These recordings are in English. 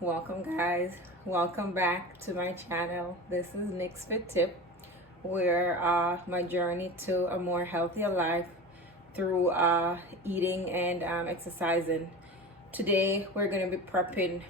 Welcome guys, welcome back to my channel. This is Nick's Fit Tip, where my journey to a more healthier life through eating and exercising. Today we're going to be prepping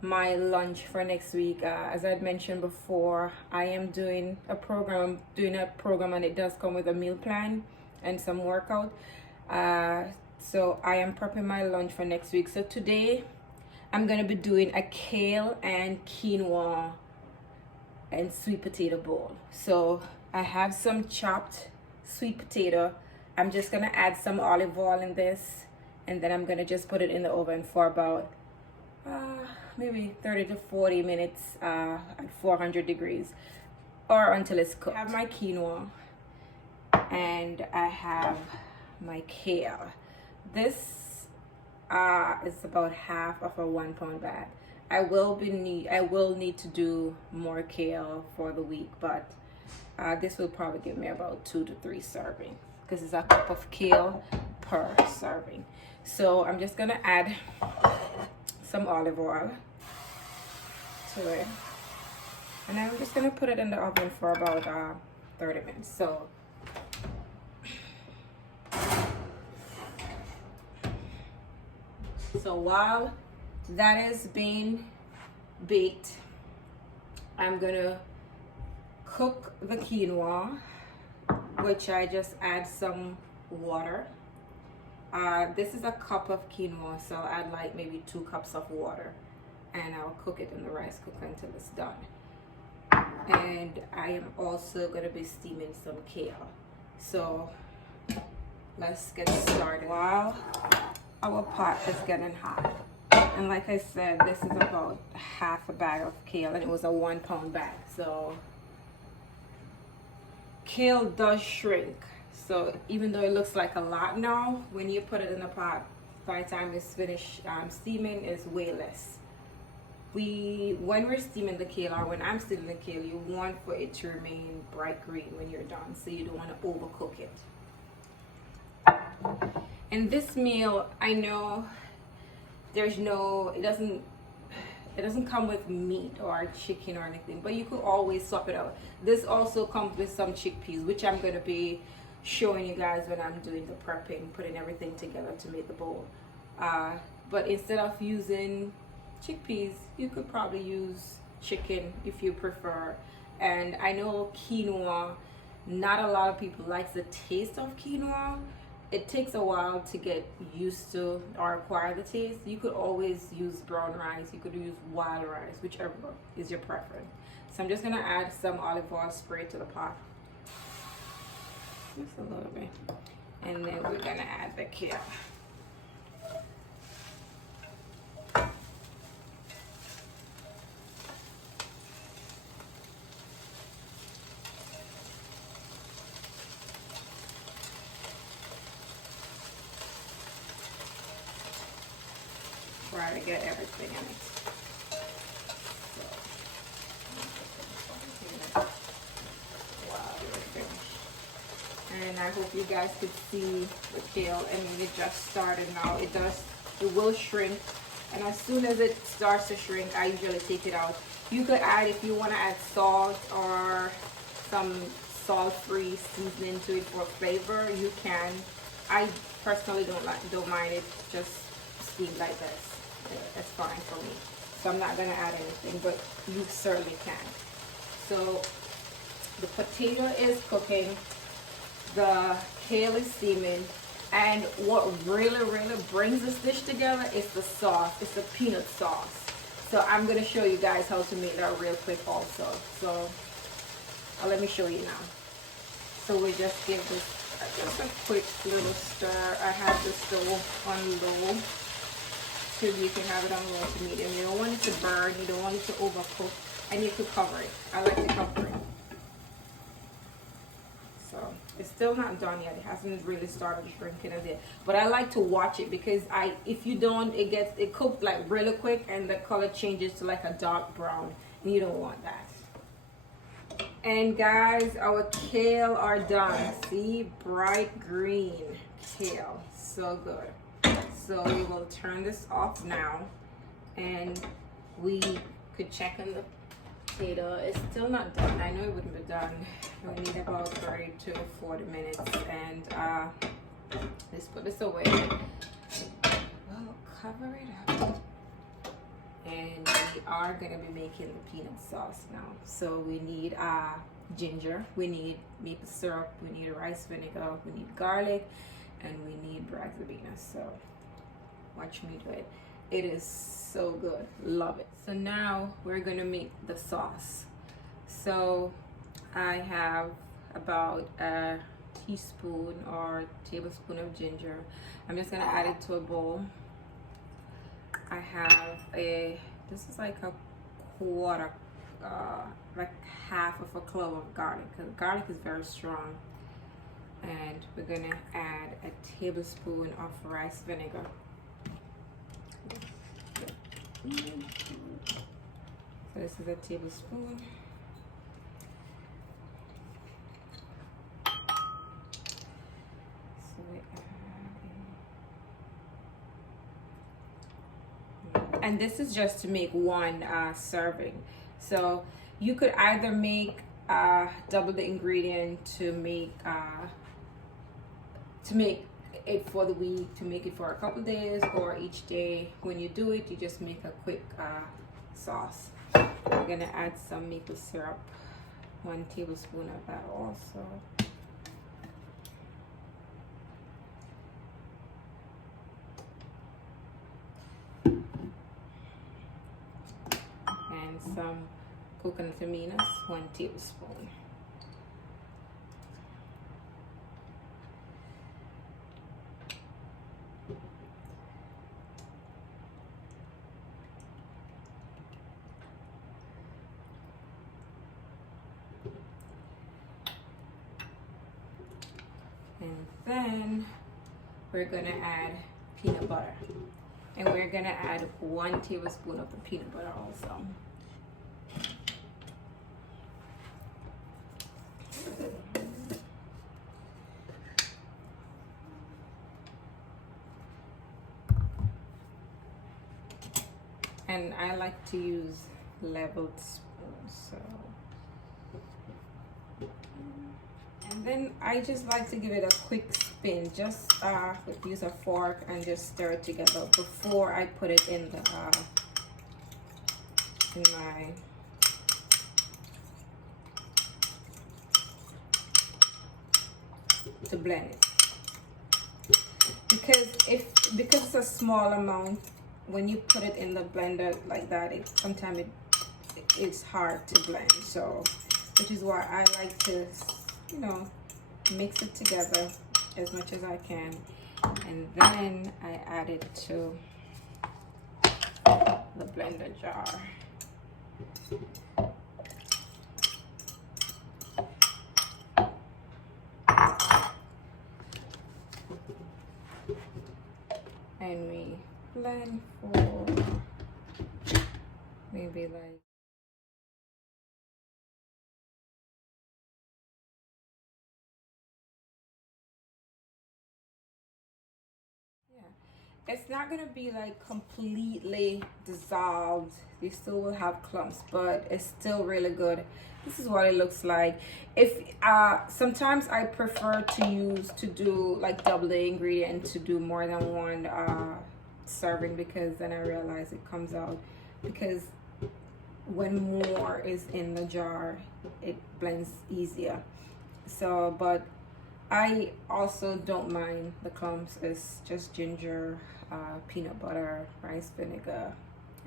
my lunch for next week. As I'd mentioned before, I am doing a program, and it does come with a meal plan and some workout. So I am prepping my lunch for next week. So today I'm gonna be doing a kale and quinoa and sweet potato bowl. So I have some chopped sweet potato. I'm just gonna add some olive oil in this, and then I'm gonna just put it in the oven for about maybe 30 to 40 minutes at 400 degrees or until it's cooked. I have my quinoa and I have my kale. This is about half of a 1 pound bag. I will need to do more kale for the week, but this will probably give me about 2 to 3 servings because it's a cup of kale per serving. So I'm just gonna add some olive oil to it, and I'm just gonna put it in the oven for about 30 minutes. So while that is being baked, I'm gonna cook the quinoa, which I just add some water. This is a cup of quinoa, so I'll add like maybe 2 cups of water, and I'll cook it in the rice cooker until it's done. And I am also gonna be steaming some kale. So let's get started. While our pot is getting hot, and like I said, this is about half a bag of kale, and it was a 1 pound bag. So kale does shrink, so even though it looks like a lot now, when you put it in the pot, by the time it's finished steaming, is way less. When we're steaming the kale, or when I'm steaming the kale, you want for it to remain bright green when you're done, so you don't want to overcook it. And this meal, I know it doesn't come with meat or chicken or anything, but you could always swap it out. This also comes with some chickpeas, which I'm going to be showing you guys when I'm doing the prepping, putting everything together to make the bowl. But instead of using chickpeas, you could probably use chicken if you prefer. And I know quinoa, not a lot of people like the taste of quinoa. It takes a while to get used to or acquire the taste. You could always use brown rice, you could use wild rice, whichever is your preference. So I'm just gonna add some olive oil spray to the pot, just a little bit, and then we're gonna add the kale. Try to get everything in it. Wow, we're finished. And I hope you guys could see the kale, and it just started now. It will shrink, and as soon as it starts to shrink, I usually take it out. You could add, if you want to add salt or some salt-free seasoning to it for flavor, you can. I personally don't mind it just steamed like this. That's fine for me. So I'm not going to add anything, but you certainly can. So the potato is cooking, the kale is steaming, and what really brings this dish together is the sauce. It's the peanut sauce. So I'm going to show you guys how to make that real quick also. So let me show you now. So we just give this just a quick little stir. I have the stove on low, so you can have it on low to medium. You don't want it to burn, you don't want it to overcook, and you could cover it. I like to cover it. So it's still not done yet. It hasn't really started shrinking as yet. But I like to watch it because if you don't, it cooked like really quick, and the color changes to like a dark brown, and you don't want that. And guys, our kale are done. See, bright green kale, so good. So we will turn this off now, and we could check on the potato. It's still not done. I know it wouldn't be done. We need about 30 to 40 minutes. And let's put this away. Well, cover it up. And we are going to be making the peanut sauce now. So we need ginger, we need maple syrup, we need rice vinegar, we need garlic, and we need raspberries. So watch me do it. It is so good. Love it. So now we're going to make the sauce. So I have about a teaspoon or tablespoon of ginger. I'm just going to add it to a bowl. I have this is like a quarter, like half of a clove of garlic, because garlic is very strong. And we're gonna add a tablespoon of rice vinegar. So this is a tablespoon. So we add, and this is just to make one serving. So you could either make double the ingredient to make it for the week, to make it for a couple days, or each day when you do it, you just make a quick sauce. We're gonna add some maple syrup, 1 tablespoon of that also. And some coconut aminos, 1 tablespoon. And then we're gonna add peanut butter. And we're gonna add 1 tablespoon of the peanut butter also. And I like to use leveled spoons, so. And then I just like to give it a quick spin, just use a fork and just stir it together before I put it in the to blend it. Because it's a small amount, when you put it in the blender like that, sometimes it's hard to blend. So, which is why I like to, mix it together as much as I can, and then I add it to the blender jar. And we blend for maybe like it's not gonna be like completely dissolved. You still will have clumps, but it's still really good. This is what it looks like. If sometimes I prefer to do like double the ingredient, to do more than one serving, because then I realize it comes out, because when more is in the jar, it blends easier. So, but I also don't mind the clumps. It's just ginger, peanut butter, rice vinegar,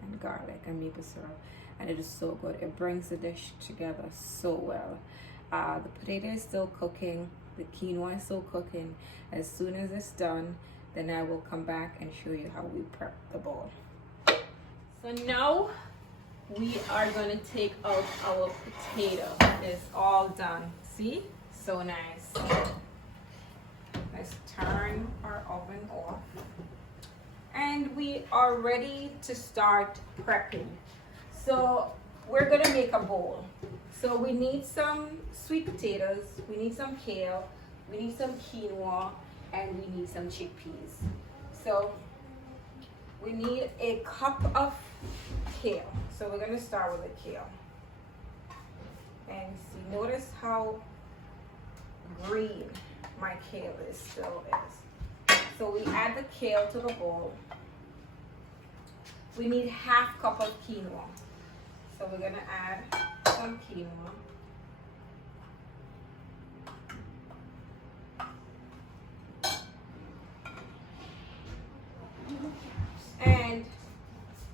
and garlic and maple syrup, and it is so good. It brings the dish together so well. The potato is still cooking, the quinoa is still cooking. As soon as it's done, then I will come back and show you how we prep the bowl. So now we are going to take out our potato. It's all done. See? So nice. Let's turn our oven off. And we are ready to start prepping. So we're gonna make a bowl. So we need some sweet potatoes, we need some kale, we need some quinoa, and we need some chickpeas. So we need a cup of kale. So we're gonna start with the kale. And see, notice how green my kale is still is. So we add the kale to the bowl. We need half cup of quinoa. So we're gonna add some quinoa. And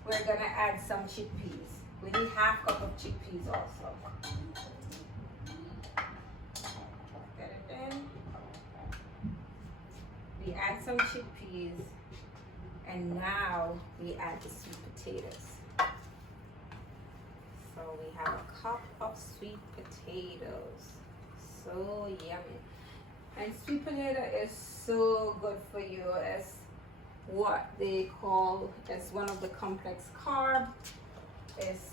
we're gonna add some chickpeas. We need half cup of chickpeas also. Get it in. We add some chickpeas, and now we add the sweet potatoes. So we have a cup of sweet potatoes. So yummy. And sweet potato is so good for you. It's what they call as one of the complex carb. It's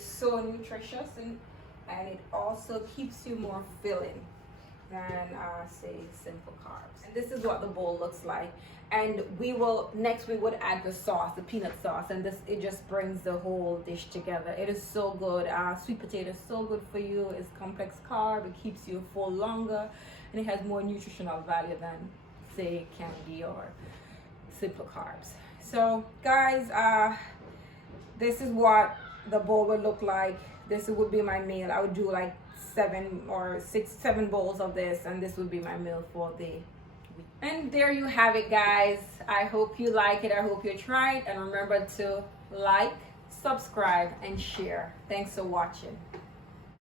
so nutritious, and it also keeps you more filling than say simple carbs. And this is what the bowl looks like. And we would add the sauce, the peanut sauce, and it just brings the whole dish together. It is so good. Sweet potato is so good for you. It's complex carb. It keeps you full longer, and it has more nutritional value than say candy or simple carbs. So guys, this is what the bowl would look like. This would be my meal. I would do like 7 bowls of this, and this would be my meal for the week. And there you have it, guys. I hope you like it. I hope you try it, and remember to like, subscribe, and share. Thanks for watching.